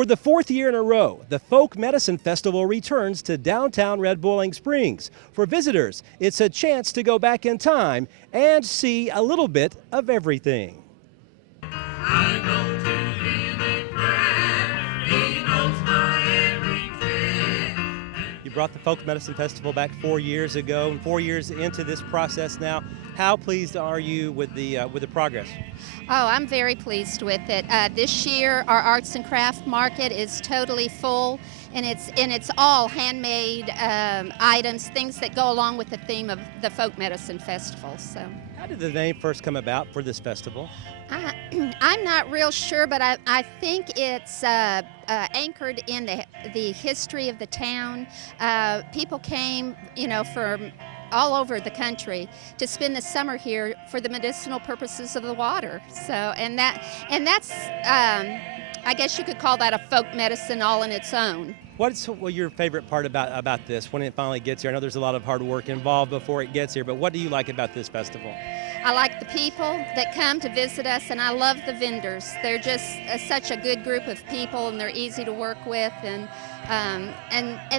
For the fourth year in a row, the Folk Medicine Festival returns to downtown Red Bowling Springs. For visitors, it's a chance to go back in time and see a little bit of everything. I go to him in prayer. He knows my every care. You brought the Folk Medicine Festival back 4 years ago, and 4 years into this process now. How pleased are you with the progress? Oh, I'm very pleased with it. This year, our arts and craft market is totally full, and it's all handmade items, things that go along with the theme of the Folk Medicine Festival. So, how did the name first come about for this festival? I'm not real sure, but I think it's anchored in the history of the town. People came, from all over the country to spend the summer here for the medicinal purposes of the water. So, and that's I guess you could call that a folk medicine all in its own. What's your favorite part about this when it finally gets here? I know there's a lot of hard work involved before it gets here, but what do you like about this festival? I like the people that come to visit us, and I love the vendors. They're just such a good group of people, and they're easy to work with, and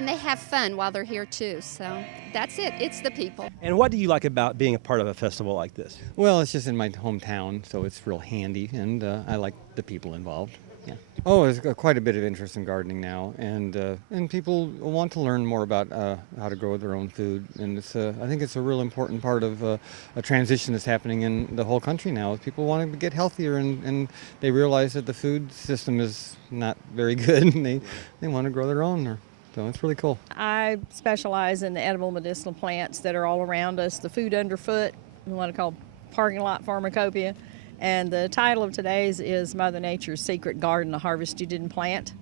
they have fun while they're here too. So that's it. It's the people. And what do you like about being a part of a festival like this? Well, it's just in my hometown, so it's real handy, and I like the people involved. Yeah. Oh, there's quite a bit of interest in gardening now, and people want to learn more about how to grow their own food, and I think it's a real important part of a transition that's happening in the whole country now. People want to get healthier, and they realize that the food system is not very good, and they want to grow their own. So it's really cool. I specialize in the edible medicinal plants that are all around us, the food underfoot, what I call parking lot pharmacopoeia. And the title of today's is Mother Nature's Secret Garden, a Harvest You Didn't Plant.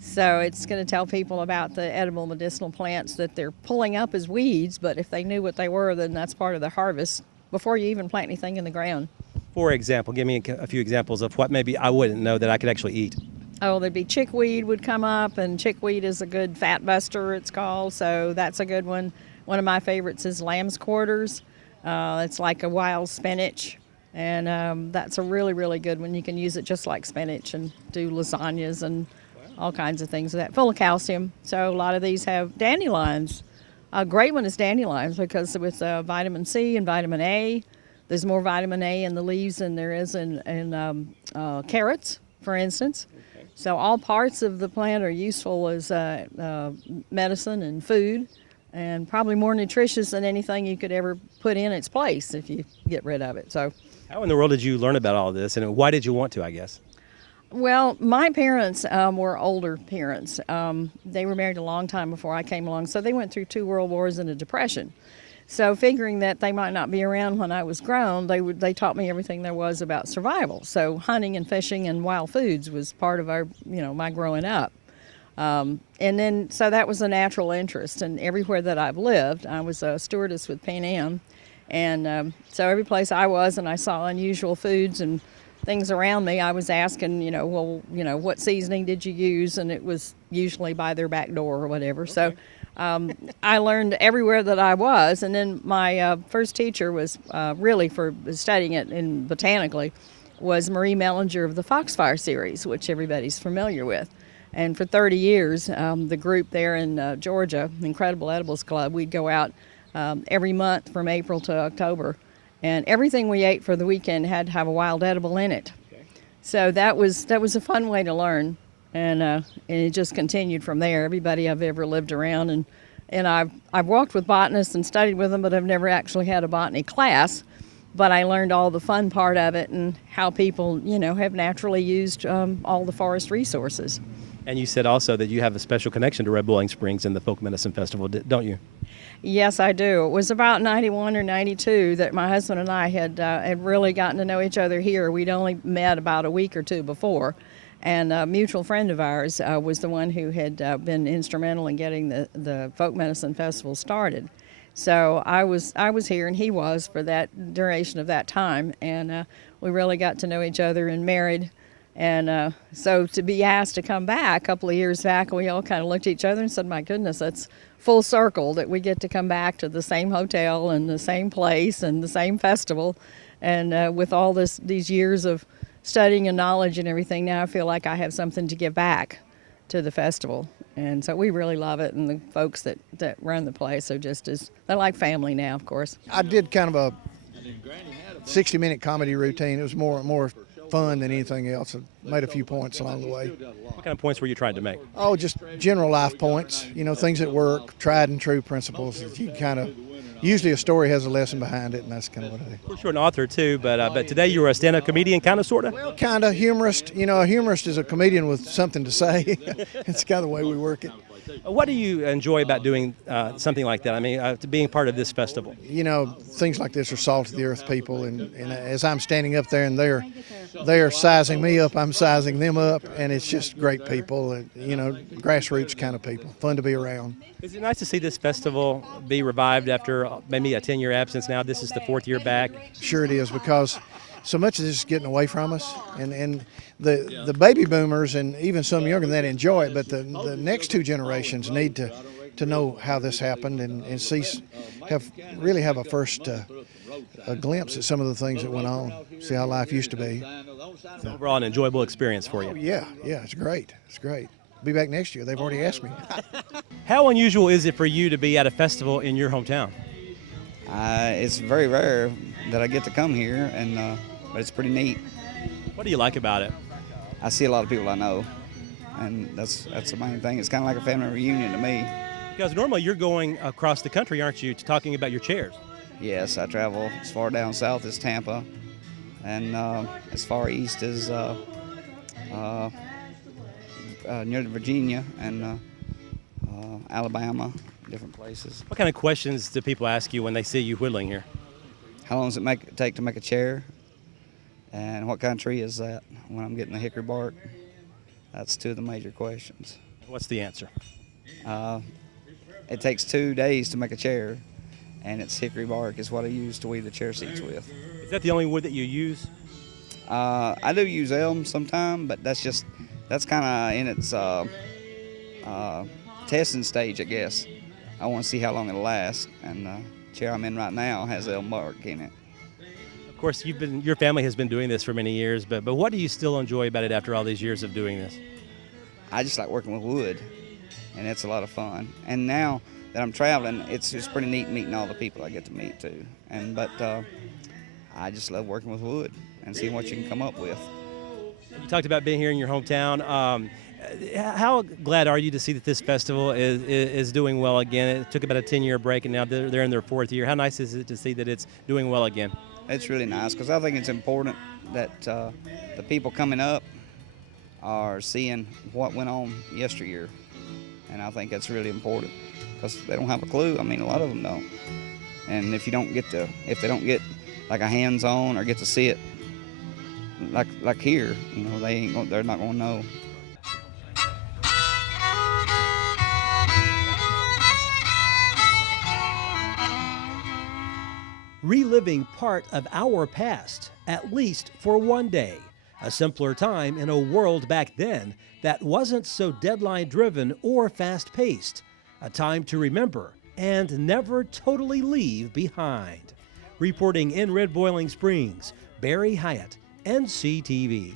So it's going to tell people about the edible medicinal plants that they're pulling up as weeds, but if they knew what they were, then that's part of the harvest before you even plant anything in the ground. For example, give me a few examples of what maybe I wouldn't know that I could actually eat. Oh, there'd be chickweed would come up, and chickweed is a good fat buster, it's called, so that's a good one. One of my favorites is lamb's quarters. It's like a wild spinach. And that's a really, really good one. You can use it just like spinach and do lasagnas and all kinds of things with that. Full of calcium. So a lot of these have dandelions. A great one is dandelions because with vitamin C and vitamin A, there's more vitamin A in the leaves than there is in carrots, for instance. So all parts of the plant are useful as medicine and food, and probably more nutritious than anything you could ever put in its place if you get rid of it. So, how in the world did you learn about all this, and why did you want to, I guess? Well, my parents were older parents. They were married a long time before I came along, so they went through 2 world wars and a depression. So figuring that they might not be around when I was grown, they taught me everything there was about survival. So hunting and fishing and wild foods was part of our, my growing up. And then, so that was a natural interest, and everywhere that I've lived, I was a stewardess with Pan Am, and so every place I was and I saw unusual foods and things around me, I was asking, what seasoning did you use, and it was usually by their back door or whatever. Okay. So I learned everywhere that I was, and then my first teacher was really for studying it in botanically was Marie Mellinger of the Foxfire series, which everybody's familiar with. And for 30 years, the group there in Georgia, Incredible Edibles Club, we'd go out every month from April to October, and everything we ate for the weekend had to have a wild edible in it. Okay. So that was a fun way to learn, and it just continued from there. Everybody I've ever lived around, and I've walked with botanists and studied with them, but I've never actually had a botany class. But I learned all the fun part of it and how people, have naturally used all the forest resources. And you said also that you have a special connection to Red Bowling Springs and the Folk Medicine Festival, don't you? Yes, I do. It was about 91 or 92 that my husband and I had really gotten to know each other here. We'd only met about a week or two before, and a mutual friend of ours was the one who had been instrumental in getting the Folk Medicine Festival started. So I was here, and he was for that duration of that time, and we really got to know each other and married. And so to be asked to come back a couple of years back, we all kind of looked at each other and said, my goodness, that's full circle that we get to come back to the same hotel and the same place and the same festival. And with all these years of studying and knowledge and everything, now I feel like I have something to give back. to the festival. And so we really love it, and the folks that run the place are just they're like family now, of course. I did kind of a 60-minute comedy routine. It was more fun than anything else. I made a few points along the way. What kind of points were you trying to make? Oh, just general life points, things that work, tried and true principles that you kind of, usually a story has a lesson behind it, and that's kind of what I do. Of course, you're an author too, but today you were a stand-up comedian, kind of, sort of? Well, kind of humorist. A humorist is a comedian with something to say. It's kind of the way we work it. What do you enjoy about doing something like that? I mean, being part of this festival? Things like this are salt of the earth people, and as I'm standing up there and they're sizing me up, I'm sizing them up, and it's just great people, grassroots kind of people, fun to be around. Is it nice to see this festival be revived after maybe a 10-year absence now? This is the 4th year back. Sure it is, because so much of this is getting away from us, and the baby boomers and even some younger than that enjoy it, but the next 2 generations need to know how this happened and really have a first a glimpse at some of the things that went on, see how life used to be. So overall, an enjoyable experience for you. Oh, yeah, it's great. It's great. Be back next year. They've already asked me. How unusual is it for you to be at a festival in your hometown? It's very rare that I get to come here, but it's pretty neat. What do you like about it? I see a lot of people I know, and that's the main thing. It's kind of like a family reunion to me. Because normally you're going across the country, aren't you, talking about your chairs? Yes, I travel as far down south as Tampa, and as far east as near Virginia and Alabama, different places. What kind of questions do people ask you when they see you whittling here? How long does it take to make a chair? And what kind of tree is that when I'm getting the hickory bark? That's 2 of the major questions. What's the answer? It takes 2 days to make a chair, and it's hickory bark is what I use to weave the chair seats with. Is that the only wood that you use? I do use elm sometime, but that's kind of in its testing stage, I guess. I want to see how long it'll last, and the chair I'm in right now has elm bark in it. Of course, your family has been doing this for many years, but what do you still enjoy about it after all these years of doing this? I just like working with wood, and it's a lot of fun. And now that I'm traveling, it's pretty neat meeting all the people I get to meet too. But I just love working with wood and seeing what you can come up with. You talked about being here in your hometown. How glad are you to see that this festival is doing well again? It took about a 10-year break, and now they're in their 4th year. How nice is it to see that it's doing well again? It's really nice, because I think it's important that the people coming up are seeing what went on yesteryear, and I think that's really important, because they don't have a clue. I mean, a lot of them don't, and if they don't get like a hands-on or get to see it like here, they're not going to know. Reliving part of our past, at least for one day. A simpler time in a world back then that wasn't so deadline-driven or fast-paced. A time to remember and never totally leave behind. Reporting in Red Boiling Springs, Barry Hyatt, NCTV.